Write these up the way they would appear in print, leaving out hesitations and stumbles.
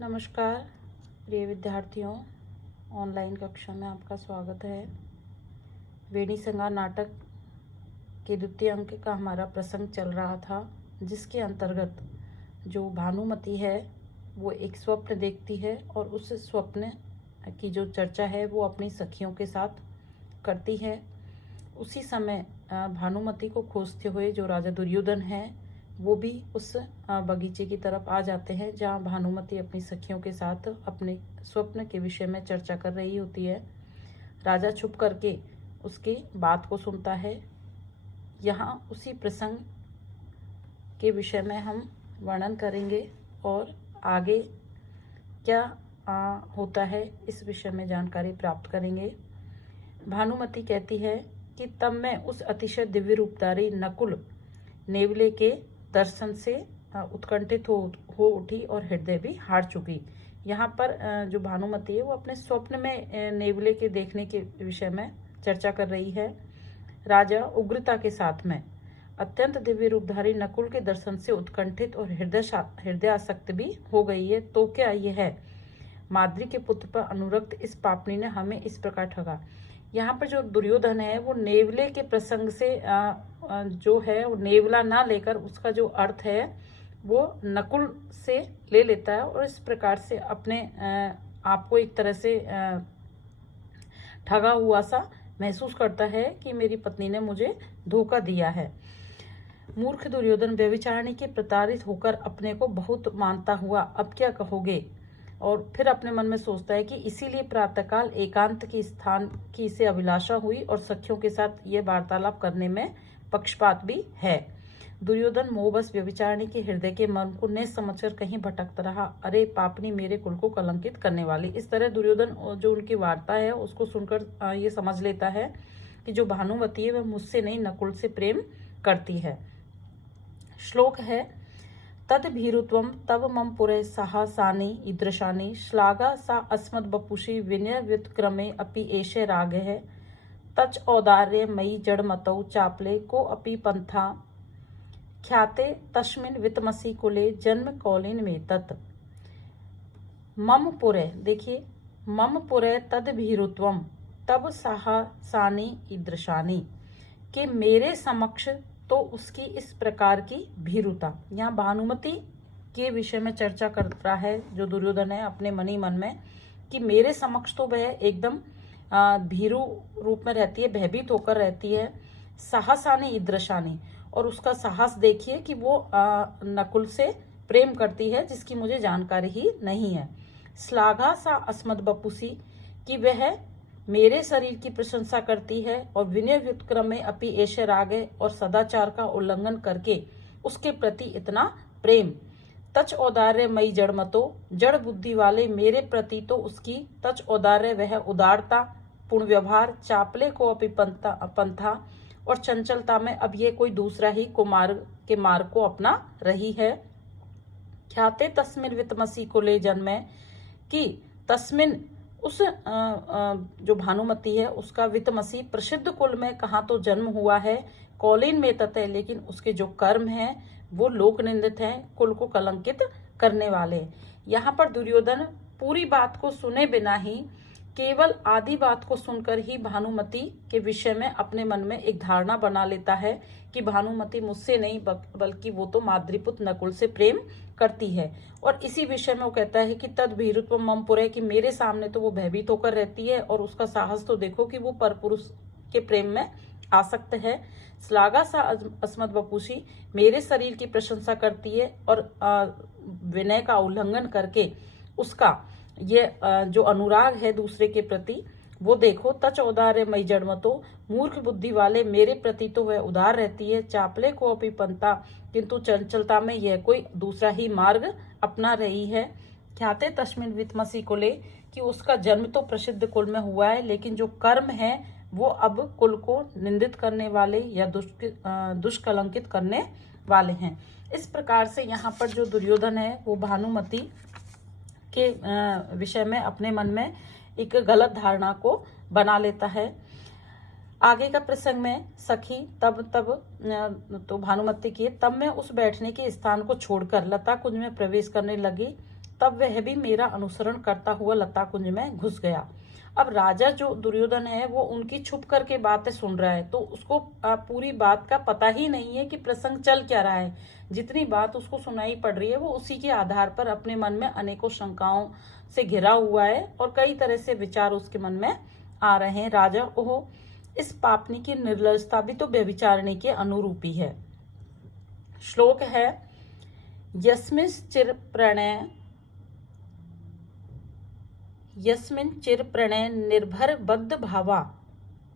नमस्कार प्रिय विद्यार्थियों, ऑनलाइन कक्षा में आपका स्वागत है। वेणी श्रृंगार नाटक के द्वितीय अंक का हमारा प्रसंग चल रहा था, जिसके अंतर्गत जो भानुमति है वो एक स्वप्न देखती है और उस स्वप्न की जो चर्चा है वो अपनी सखियों के साथ करती है। उसी समय भानुमति को खोजते हुए जो राजा दुर्योधन है वो भी उस बगीचे की तरफ आ जाते हैं, जहाँ भानुमति अपनी सखियों के साथ अपने स्वप्न के विषय में चर्चा कर रही होती है। राजा छुप करके उसकी बात को सुनता है। यहाँ उसी प्रसंग के विषय में हम वर्णन करेंगे और आगे क्या होता है इस विषय में जानकारी प्राप्त करेंगे। भानुमति कहती है कि तब मैं उस अतिशय दिव्य रूपधारी नकुल नेवले के दर्शन से उत्कंठित हो उठी और हृदय भी हार चुकी। यहाँ पर जो भानुमति है वो अपने स्वप्न में नेवले के देखने के विषय में चर्चा कर रही है। राजा उग्रता के साथ में अत्यंत दिव्य रूपधारी नकुल के दर्शन से उत्कंठित और हृदयासक्त भी हो गई है। तो क्या यह है, माद्री के पुत्र पर अनुरक्त इस पापनी ने हमें इस प्रकार ठगा। यहाँ पर जो दुर्योधन है वो नेवले के प्रसंग से जो है वो नेवला ना लेकर उसका जो अर्थ है वो नकुल से ले लेता है और इस प्रकार से अपने आप को एक तरह से ठगा हुआ सा महसूस करता है कि मेरी पत्नी ने मुझे धोखा दिया है। मूर्ख दुर्योधन, व्यभिचारिणी के प्रताड़ित होकर अपने को बहुत मानता हुआ अब क्या कहोगे। और फिर अपने मन में सोचता है कि इसीलिए प्रातःकाल एकांत के स्थान की इसे अभिलाषा हुई और सखियों के साथ ये वार्तालाप करने में पक्षपात भी है। दुर्योधन मोहबस व्यभिचारिणी के हृदय के मन को न समझकर कहीं भटकता रहा। अरे पापनी, मेरे कुल को कलंकित करने वाली। इस तरह दुर्योधन जो उनकी वार्ता है उसको सुनकर ये समझ लेता है कि जो भानुमति है वह मुझसे नहीं नकुल से प्रेम करती है। श्लोक है, तद भीरुत्वम तव मम पुरे साहसानि ईदृशानि श्लाघा सा अस्मद् बपुषि विनय व्युत्क्रमे अपि एषे रागः तच औदार्य मयि जड़मतौ चापले को अपि पंथा ख्याते तस्मिन् वितमसि कुले जन्म कौलिन में तत्। मम पुरे, देखिए, मम पुरे तद भीरुत्वम तब साहसानि ईदृशानि, के मेरे समक्ष तो उसकी इस प्रकार की भीरुता। यहाँ भानुमति के विषय में चर्चा कर रहा है जो दुर्योधन है अपने मन ही मन में कि मेरे समक्ष तो वह एकदम भीरु रूप में रहती है, भयभीत होकर रहती है। साहसानी ईदृशानी, और उसका साहस देखिए कि वो नकुल से प्रेम करती है जिसकी मुझे जानकारी ही नहीं है। श्लाघा सा अस्मद बपुसी, कि वह मेरे शरीर की प्रशंसा करती है और विनय व्युत्क्रम में अपि एष राग है, और सदाचार का उल्लंघन करके उसके प्रति इतना प्रेम। तच औदार्य मई जड़मतो, जड़ बुद्धि वाले मेरे प्रति तो उसकी तच औदार्य वह उदारता पूर्ण व्यवहार, चापले को अपि पंथा, और चंचलता में अब ये कोई दूसरा ही कुमार्ग के मार्ग को अपना रही है। ख्याते तस्मिन वितमसी को ले जन्मे, कि तस्मिन उस जो भानुमति है उसका वितमसी प्रसिद्ध कुल में कहाँ तो जन्म हुआ है, कौलिन में ततः, लेकिन उसके जो कर्म हैं वो लोक निंदित हैं, कुल को कलंकित करने वाले। यहाँ पर दुर्योधन पूरी बात को सुने बिना ही केवल आधी बात को सुनकर ही भानुमति के विषय में अपने मन में एक धारणा बना लेता है कि भानुमति मुझसे नहीं बल्कि वो तो माद्रीपुत्र नकुल से प्रेम करती है। और इसी विषय में वो कहता है कि तद भीरुत्व मम पुरे, कि मेरे सामने तो वो भयभीत होकर रहती है और उसका साहस तो देखो कि वो परपुरुष के प्रेम में आसक्त है। श्लाघा सा अस्मद बपुषी, मेरे शरीर की प्रशंसा करती है और विनय का उल्लंघन करके उसका ये जो अनुराग है दूसरे के प्रति वो देखो। तच औदार्य मई जड़मतो, मूर्ख बुद्धि वाले मेरे प्रति तो वह उदार रहती है। चापले को अपि पंथा, किंतु चंचलता में यह कोई दूसरा ही मार्ग अपना रही है। ख्याते तस्मिन वितमसी कुले, कि उसका जन्म तो प्रसिद्ध कुल में हुआ है लेकिन जो कर्म है वो अब कुल को निंदित करने वाले या दुष्कलंकित करने वाले हैं। इस प्रकार से यहाँ पर जो दुर्योधन है वो भानुमति के विषय में अपने मन में एक गलत धारणा को बना लेता है। आगे का प्रसंग में सखी तब तो भानुमति की, तब मैं उस बैठने के स्थान को छोड़कर लता कुंज में प्रवेश करने लगी तब वह भी मेरा अनुसरण करता हुआ लता कुंज में घुस गया। अब राजा जो दुर्योधन है वो उनकी छुप करके बातें सुन रहा है, तो उसको पूरी बात का पता ही नहीं है कि प्रसंग चल क्या रहा है। जितनी बात उसको सुनाई पड़ रही है वो उसी के आधार पर अपने मन में अनेकों शंकाओं से घिरा हुआ है और कई तरह से विचार उसके मन में आ रहे हैं। राजा ओह, इस पापनी की निर्लजता भी तो व्यभिचारिणी के अनुरूपी है। श्लोक है, यस्मिन् चिर प्रणय निर्भर बद्ध भावा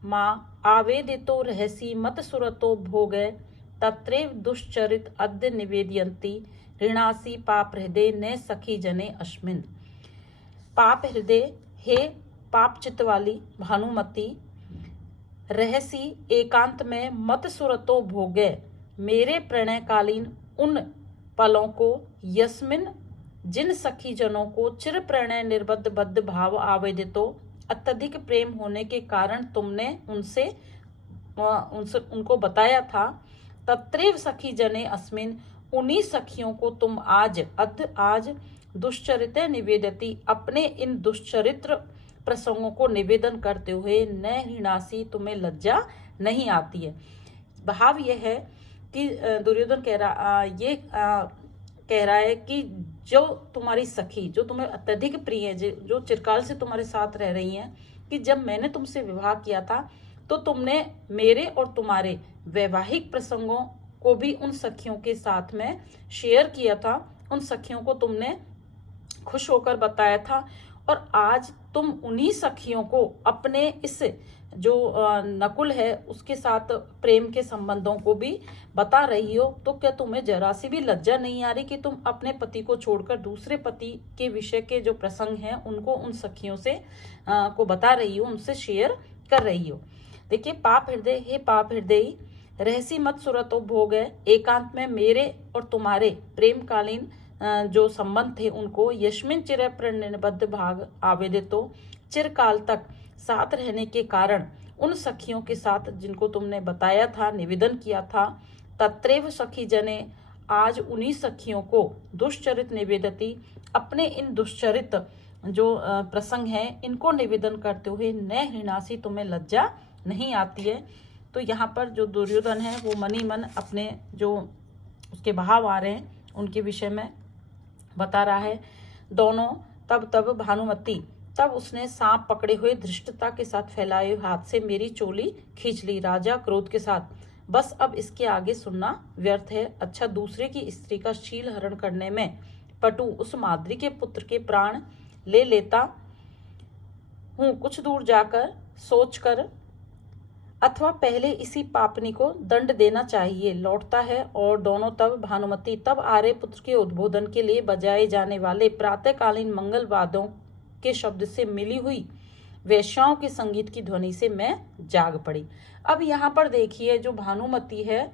माँ आवेदितो रहसी मत सुरतो भोगे तत्रेव दुश्चरित अद्य निवेदयन्ति ऋणासी पाप हृदय ने सखी जने अस्मिन्। पाप हृदय, हे पाप चित्त वाली भानुमति, रहसी एकांत में मत सुरतो भोगे, मेरे प्रणयकालीन उन पलों को, यस्मिन जिन सखी जनों को चिर प्रणय निर्बद्ध बद्ध भाव आवेदितो अत्यधिक प्रेम होने के कारण तुमने उनको बताया था, तत्रेव सखी जने अस्मिन, उन्हीं सखियों को तुम आज दुश्चरित निवेदती, अपने इन दुश्चरित्र प्रसंगों को निवेदन करते हुए न हीनासी, तुम्हें लज्जा नहीं आती है। भाव यह है कि दुर्योधन कह रहा है कि जो तुम्हारी सखी, जो तुम्हें अत्यधिक प्रिय है, जो चिरकाल से तुम्हारे साथ रह रही हैं, कि जब मैंने तुमसे विवाह किया था तो तुमने मेरे और तुम्हारे वैवाहिक प्रसंगों को भी उन सखियों के साथ में शेयर किया था, उन सखियों को तुमने खुश होकर बताया था, और आज तुम उन्हीं सखियों को अपने इस जो नकुल है उसके साथ प्रेम के संबंधों को भी बता रही हो, तो क्या तुम्हें जरा सी भी लज्जा नहीं आ रही कि तुम अपने पति को छोड़कर दूसरे पति के विषय के जो प्रसंग हैं उनको उन सखियों से को बता रही हो, उनसे शेयर कर रही हो। देखिए, पाप हृदय, हे पाप हृदय, रहसी मत सुरतो भोग है, एकांत में मेरे और तुम्हारे प्रेमकालीन जो संबंध थे उनको यस्मिन चिर प्रणयबद्ध भाग आवेदितो, चिरकाल तक साथ रहने के कारण उन सखियों के साथ जिनको तुमने बताया था, निवेदन किया था, तत्रेव सखी जने, आज उन्हीं सखियों को दुश्चरित निवेदती, अपने इन दुश्चरित जो प्रसंग हैं इनको निवेदन करते हुए न हीनासी, तुम्हें लज्जा नहीं आती है। तो यहाँ पर जो दुर्योधन है वो मनी मन अपने जो उसके भाव आ रहे हैं उनके विषय में बता रहा है। दोनों तब भानुमति, तब उसने सांप पकड़े हुए धृष्टता के साथ फैलाए हुए हाथ से मेरी चोली खींच ली। राजा क्रोध के साथ, बस अब इसके आगे सुनना व्यर्थ है। अच्छा, दूसरे की स्त्री का शील हरण करने में पटु उस माद्री के पुत्र के प्राण ले लेता हूँ, कुछ दूर जाकर सोचकर, अथवा पहले इसी पापनी को दंड देना चाहिए, लौटता है। और दोनों तब भानुमति, तब आर्य पुत्र के उद्बोधन के लिए बजाए जाने वाले प्रातःकालीन मंगल वाद्यों के शब्द से मिली हुई वेश्याओं के संगीत की ध्वनि से मैं जाग पड़ी। अब यहाँ पर देखिए, जो भानुमति है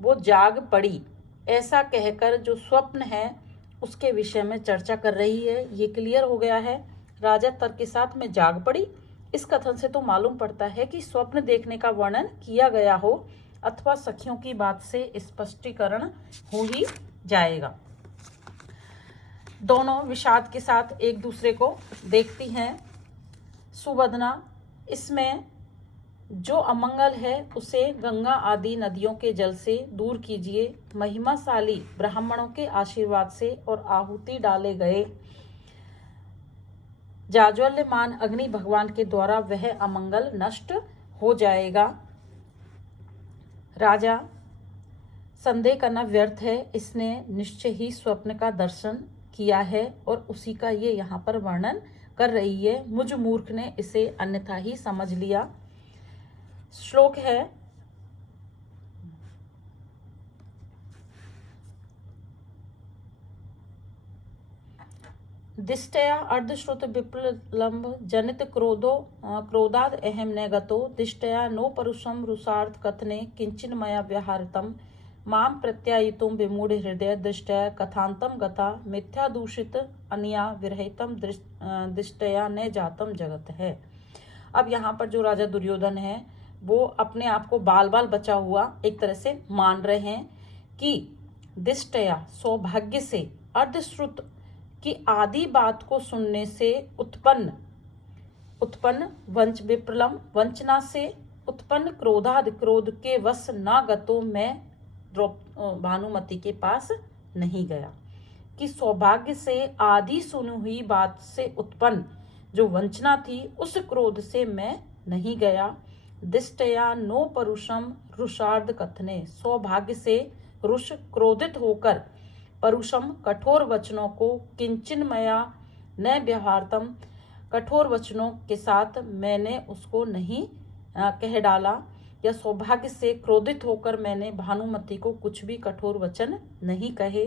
वो जाग पड़ी, ऐसा कहकर जो स्वप्न है उसके विषय में चर्चा कर रही है। ये क्लियर हो गया है। राजा तर्क के साथ में जाग पड़ी, इस कथन से तो मालूम पड़ता है कि स्वप्न देखने का वर्णन किया गया हो अथवा सखियों की बात से स्पष्टीकरण हो ही जाएगा। दोनों विषाद के साथ एक दूसरे को देखती हैं। सुवदना, इसमें जो अमंगल है उसे गंगा आदि नदियों के जल से दूर कीजिए। महिमाशाली ब्राह्मणों के आशीर्वाद से और आहुति डाले गए जाज्वल्यमान अग्नि भगवान के द्वारा वह अमंगल नष्ट हो जाएगा। राजा, संदेह करना व्यर्थ है, इसने निश्चय ही स्वप्न का दर्शन किया है और उसी का ये यहाँ पर वर्णन कर रही है। मुझ मूर्ख ने इसे अन्यथा ही समझ लिया। श्लोक है, दिष्टया अर्धश्रुत विप्लम्ब जनित क्रोधाद अहम न गतो दिष्टया नो परुषम रुषार्थ कथने किंचिन मया व्यहारतम माम प्रत्यायितुम विमूढ़ हृदय दृष्टया कथांतम गता मिथ्या दूषित अनिया विरहितम दृष्टया न जातम जगत है। अब यहाँ पर जो राजा दुर्योधन है वो अपने आप को बाल बाल बचा हुआ एक तरह से मान रहे हैं कि दिष्टया सौभाग्य से अर्धश्रुत कि आदि बात को सुनने से उत्पन्न वंच विप्रलम, वंचना से उत्पन्न क्रोधादि क्रोध के वश न गतो, मैं भानुमति के पास नहीं गया। कि सौभाग्य से आदि सुनी हुई बात से उत्पन्न जो वंचना थी उस क्रोध से मैं नहीं गया। दिष्टया नो परुषम रुषार्ध कथने, सौभाग्य से रुष क्रोधित होकर परुषम कठोर वचनों को किंचनमया न व्यवहारतम, कठोर वचनों के साथ मैंने उसको नहीं कह डाला, या सौभाग्य से क्रोधित होकर मैंने भानुमति को कुछ भी कठोर वचन नहीं कहे।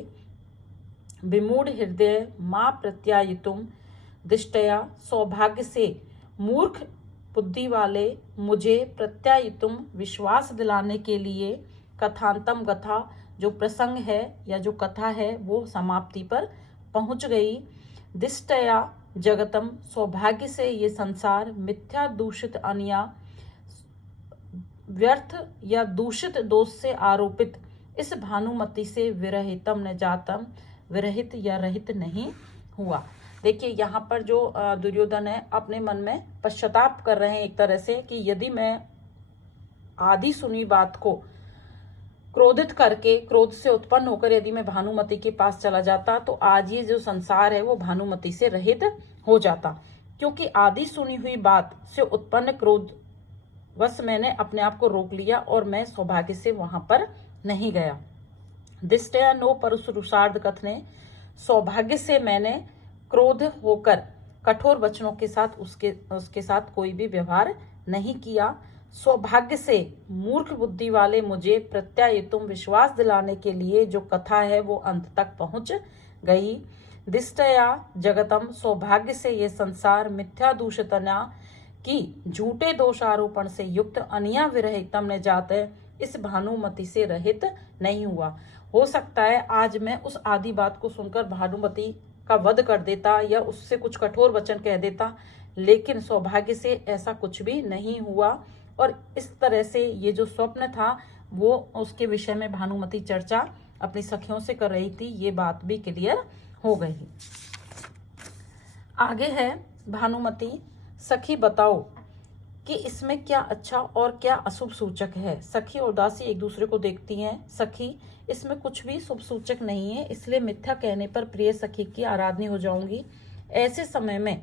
विमूढ़ हृदय माँ प्रत्यायितुम दिष्टया, सौभाग्य से मूर्ख बुद्धि वाले मुझे प्रत्यायितुम विश्वास दिलाने के लिए, कथांतम कथा जो प्रसंग है या जो कथा है वो समाप्ति पर पहुंच गई। दिष्टया जगतम, सौभाग्य से ये संसार मिथ्या दूषित अनिया, व्यर्थ या दूषित दोष से आरोपित इस भानुमति से विरहितम न जातम, विरहित या रहित नहीं हुआ। देखिए यहाँ पर जो दुर्योधन है अपने मन में पश्चाताप कर रहे हैं एक तरह से कि यदि मैं आदि सुनी बात को क्रोधित करके, क्रोध से उत्पन्न होकर यदि मैं भानुमति के पास चला जाता तो आज ये जो संसार है वो भानुमति से रहित हो जाता, क्योंकि आदि सुनी हुई बात से उत्पन्न क्रोध बस मैंने अपने आप को रोक लिया और मैं सौभाग्य से वहां पर नहीं गया। दिष्टया नो परुषार्ध कथने, सौभाग्य से मैंने क्रोध होकर कठोर वचनों के साथ उसके साथ कोई भी व्यवहार नहीं किया। सौभाग्य से मूर्ख बुद्धि वाले मुझे प्रत्यायितुम विश्वास दिलाने के लिए जो कथा है वो अंत तक पहुंच गई। दिष्टया जगतम, सौभाग्य से ये संसार मिथ्या दूषितना की झूठे दोषारोपण से युक्त अनिया विरहितम ने जाते, इस भानुमति से रहित नहीं हुआ। हो सकता है आज मैं उस आदि बात को सुनकर भानुमति का वध कर देता या उससे कुछ कठोर वचन कह देता, लेकिन सौभाग्य से ऐसा कुछ भी नहीं हुआ और इस तरह से ये जो स्वप्न था वो उसके विषय में भानुमति चर्चा अपनी सखियों से कर रही थी, ये बात भी क्लियर हो गई। आगे है भानुमति, सखी बताओ कि इसमें क्या अच्छा और क्या अशुभ सूचक है। सखी और दासी एक दूसरे को देखती हैं। सखी, इसमें कुछ भी शुभ सूचक नहीं है, इसलिए मिथ्या कहने पर प्रिय सखी की आराधनी हो जाऊंगी। ऐसे समय में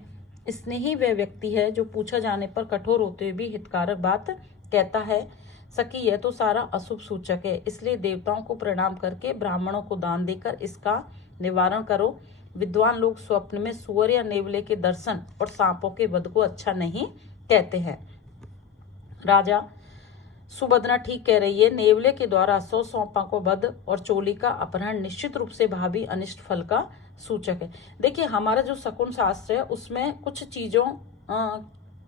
स्नेही वह व्यक्ति है जो पूछा जाने पर कठोर होते हुए भी हितकारक बात कहता है। सखी, यह तो सारा अशुभ सूचक है, इसलिए देवताओं को प्रणाम करके ब्राह्मणों को दान देकर इसका निवारण करो। विद्वान लोग स्वप्न में सूअर या नेवले के दर्शन और सांपों के वध को अच्छा नहीं कहते हैं। राजा, सुभद्रा ठीक कह रही है, नेवले के द्वारा 100 सांपों को वध और चोली का अपहरण निश्चित रूप से भावी अनिष्ट फल का सूचक है। देखिए हमारा जो शकुन शास्त्र है उसमें कुछ चीजों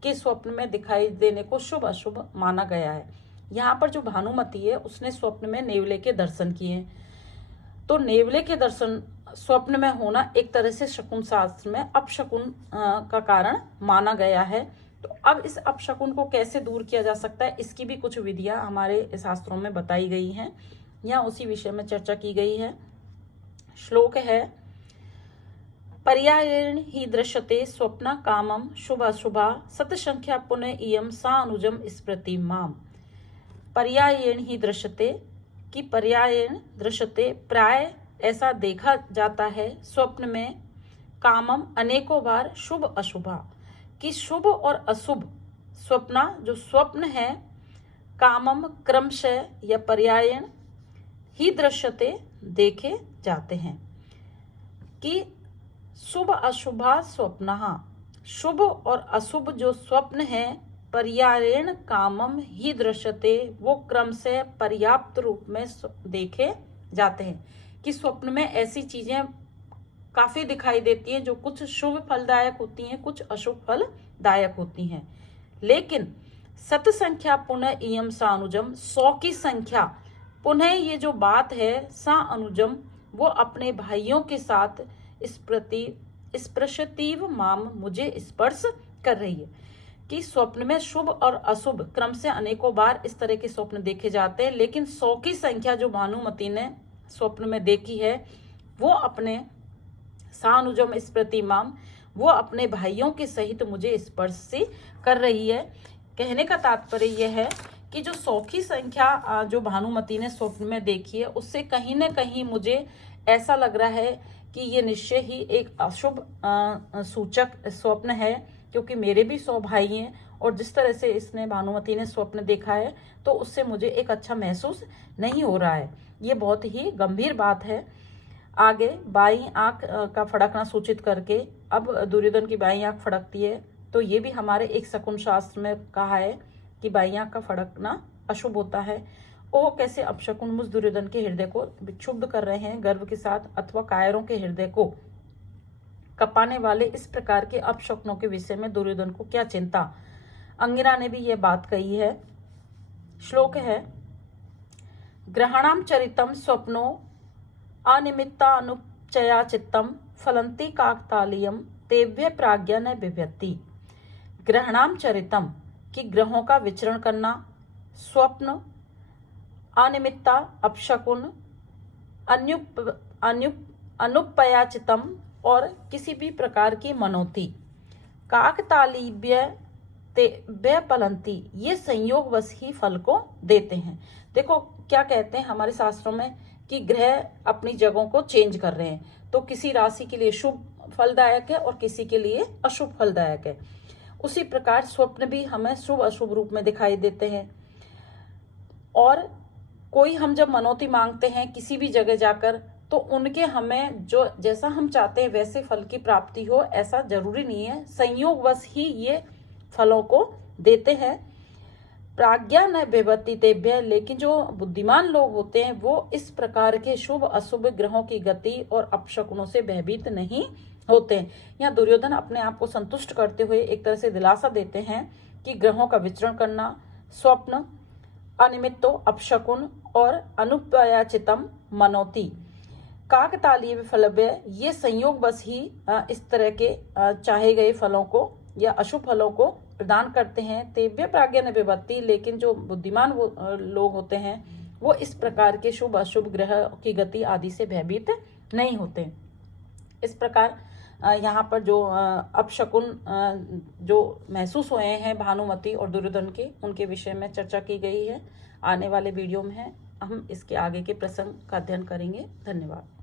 के स्वप्न में दिखाई देने को शुभ अशुभ माना गया है। यहाँ पर जो भानुमति है उसने स्वप्न में नेवले के दर्शन किए, तो नेवले के दर्शन स्वप्न में होना एक तरह से शकुन शास्त्र में अपशकुन का कारण माना गया है। तो अब इस अपशकुन को कैसे दूर किया जा सकता है, इसकी भी कुछ विधियां हमारे शास्त्रों में बताई गई हैं, या उसी विषय में चर्चा की गई है। श्लोक है, पर्यायेण ही दृश्यते स्वप्न कामम शुभ अशुभा सतसंख्या पुनः इयम सा अनुजम स्मृति माम। पर्यायेण ही दृश्यते, कि पर्यायेण दृश्यते प्राय ऐसा देखा जाता है स्वप्न में, कामम अनेकों बार, शुभ अशुभा कि शुभ और अशुभ स्वप्न जो स्वप्न है, कामम क्रमशः या पर्यायेण ही दृश्यते देखे जाते हैं। कि शुभ अशुभा स्वप्न, शुभ और अशुभ जो स्वप्न है, पर्यायेण कामम ही दृश्यते, वो क्रम से पर्याप्त रूप में देखे जाते हैं। कि स्वप्न में ऐसी चीजें काफी दिखाई देती हैं जो कुछ शुभ फलदायक होती हैं, कुछ अशुभ फलदायक होती हैं, लेकिन सत संख्या पुनः इयम सा अनुजम, 100 की संख्या पुनः ये जो बात है सा अनुजम, वो अपने भाइयों के साथ स्पृशतीव माम मुझे स्पर्श कर रही है। कि स्वप्न में शुभ और अशुभ क्रम से अनेकों बार इस तरह के स्वप्न देखे जाते हैं, लेकिन 100 की संख्या जो भानुमति ने स्वप्न में देखी है वो अपने सानुजम स्मृतिमाम, वो अपने भाइयों के सहित मुझे स्पर्श से कर रही है। कहने का तात्पर्य यह है कि जो 100 की संख्या जो भानुमति ने स्वप्न में देखी है, उससे कहीं न कहीं मुझे ऐसा लग रहा है कि ये निश्चय ही एक अशुभ सूचक स्वप्न है, क्योंकि मेरे भी 100 भाई हैं और जिस तरह से इसने भानुमति ने स्वप्न देखा है तो उससे मुझे एक अच्छा महसूस नहीं हो रहा है। ये बहुत ही गंभीर बात है। आगे बाईं आंख का फड़कना सूचित करके, अब दुर्योधन की बाईं आंख फड़कती है, तो ये भी हमारे एक शकुन शास्त्र में कहा है कि बाईं आंख का फड़कना अशुभ होता है। ओह, कैसे अपशकुन मुझ दुर्योधन के हृदय को क्षुब्ध कर रहे हैं गर्व के साथ, अथवा कायरों के हृदय को कपाने वाले इस प्रकार के अपशकुनों के विषय में दुर्योधन को क्या चिंता। अंगिरा ने भी यह बात कही है। श्लोक है, ग्रहणाम चरितम स्वप्नो अनिमित्ता अनुपचया चित्तम फलंती काकतालीयम तेव्य प्राज्ञा न बिभ्यति। ग्रहणाम चरितम कि ग्रहों का विचरण करना, स्वप्न, अनिमित्ता अपशकुन, अनुपयाचितम और किसी भी प्रकार की मनोती, काकतालीय तेव्य फलंती, ये संयोगवश ही फल को देते हैं। देखो क्या कहते हैं हमारे शास्त्रों में कि ग्रह अपनी जगहों को चेंज कर रहे हैं, तो किसी राशि के लिए शुभ फलदायक है और किसी के लिए अशुभ फलदायक है। उसी प्रकार स्वप्न भी हमें शुभ अशुभ रूप में दिखाई देते हैं। और कोई हम जब मनौती मांगते हैं किसी भी जगह जाकर, तो उनके हमें जो जैसा हम चाहते हैं वैसे फल की प्राप्ति हो, ऐसा जरूरी नहीं है। संयोगवश ही ये फलों को देते हैं। प्राज्ञा न बिभ्यति तेभ्य, लेकिन जो बुद्धिमान लोग होते हैं वो इस प्रकार के शुभ अशुभ ग्रहों की गति और अपशकुनों से भयभीत नहीं होते हैं। यहाँ दुर्योधन अपने आप को संतुष्ट करते हुए एक तरह से दिलासा देते हैं कि ग्रहों का विचरण करना, स्वप्न, अनिमित्तो अपशकुन और अनुपयाचितम मनोती, काकतालीय फलव्य, ये संयोग बस ही इस तरह के चाहे गए फलों को या अशुभ फलों को प्रदान करते हैं। तेव्य प्राज्ञा न बिभ्यति, लेकिन जो बुद्धिमान लोग होते हैं वो इस प्रकार के शुभ अशुभ ग्रह की गति आदि से भयभीत नहीं होते। इस प्रकार यहाँ पर जो अपशकुन जो महसूस हुए हैं भानुमति और दुर्योधन के, उनके विषय में चर्चा की गई है। आने वाले वीडियो में हम इसके आगे के प्रसंग का अध्ययन करेंगे। धन्यवाद।